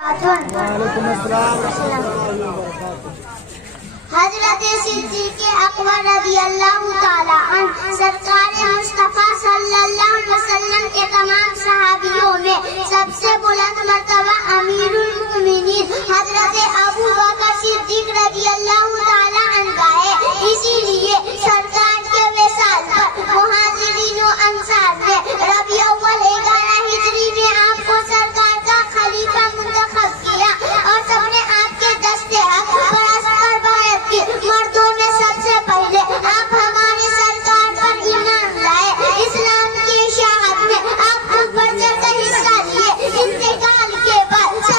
وعلیکم السلام. حضرت صدیق اکبر رضی اللہ تعالی عنہ سرکار مصطفیٰ صلی اللہ علیہ وسلم کے تمام صحابیوں میں سب سے بلند مرتبہ امیر المؤمنین حضرت ابو بکر صدیق رضی اللہ تعالی عنہ کا ہے. اسی لیے سرکار کے وصال پر مہاجرین و انصار نے ربیع اول 11 ہجری میں آپ کو سرکار کا خلیفہ منتخب کیا اور سب نے آپ کے دستے حق پر بیعت کی. مردوں میں سب سے پہلے آپ ہمارے سرکار پر ایمان لائے. اسلام کی اشاعت میں آپ کو بڑھ چڑھ کر حصہ لیے. انتقال کے بعد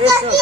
کرتی